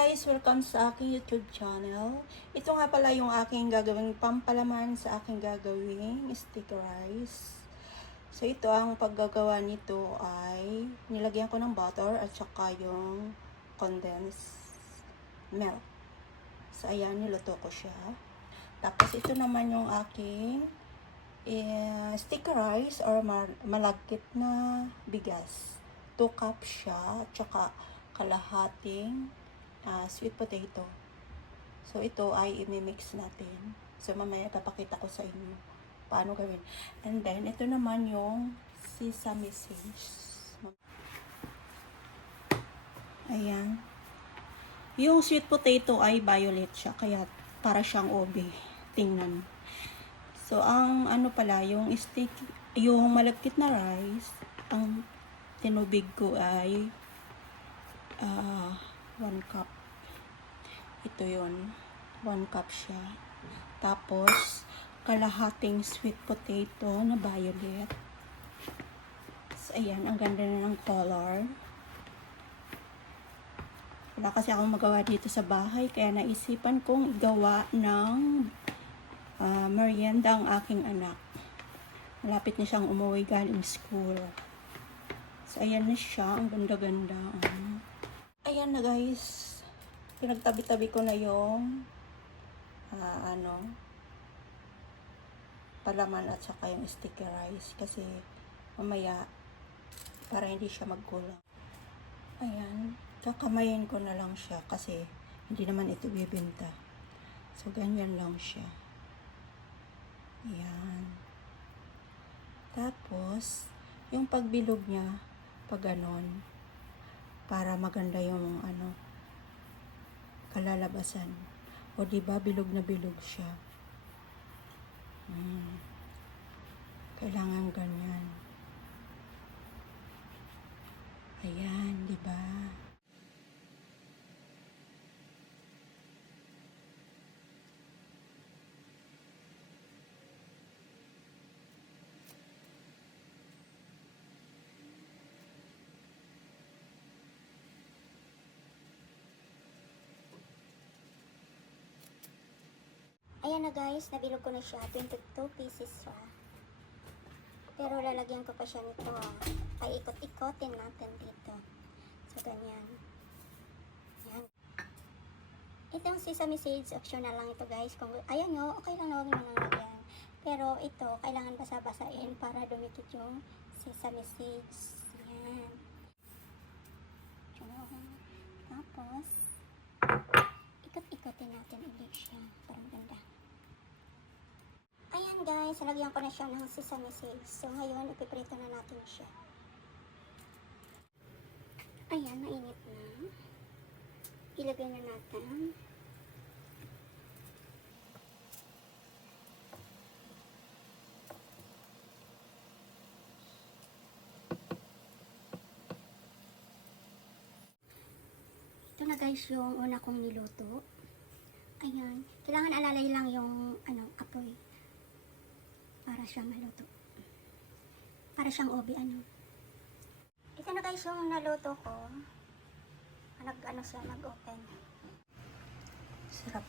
guys! Welcome sa aking YouTube channel. Ito nga pala yung aking gagawing pampalaman sa aking gagawing sticker rice. So ito ang paggagawa nito ay nilagyan ko ng butter at saka yung condensed milk. So ayan, niluto ko siya. Tapos ito naman yung aking sticker rice or malagkit na bigas. 2 cups siya at saka kalahating sweet potato. So ito ay i-mix natin. So mamaya papakita ko sa inyo paano gawin. And then ito naman yung sesame seeds. Ayan. Yung sweet potato ay violet siya kaya para siyang ube. Tingnan. So ang ano pala yung yung malagkit na rice, ang tinubig ko ay 1 cup. Ito yun. 1 cup siya. Tapos, kalahating sweet potato na violet. So, ayan. Ang ganda na ng color. Wala kasi akong magawa dito sa bahay. Kaya naisipan kong igawa ng merienda ang aking anak. Malapit na siyang umuwi galing school. So, ayan na siya. Ang ganda-ganda. Ayan na guys, pinagtabi-tabi ko na yung palaman at saka yung sticky rice kasi mamaya para hindi siya magkulang. Ayan, kakamayin ko na lang siya kasi hindi naman ito bibenta. So ganyan lang siya. Ayan. Tapos, yung pagbilog niya, pag ganon, para maganda yung kalalabasan. O diba bilog na bilog siya. Kailangan ganyan. Ayan, diba? Ayan na guys, nabilog ko na siya. 22 pieces siya. Pero lalagyan ko pa siya nito. Ay ikot-ikotin natin dito. So, ganyan. Ayan. Itong sesame seeds, optional lang ito guys. Kung ayaw nyo, okay lang na huwag nyo nang lagyan. Pero ito, kailangan basa-basain para dumikit yung sesame seeds. Ayan. Tapos, ikot-ikotin natin ulit siya. Parang ganda. Ayan guys, lagyan ko na siya ng sesame seeds. So ngayon, ipiprito na natin siya. Ayan, mainit na. Ilagay na natin. Ito na guys yung una kong niluto. Ayan, kailangan alalay lang yung apoy. Para siyang maluto. Para siyang obi Ito na guys yung naluto ko. Nag-open. Sarap.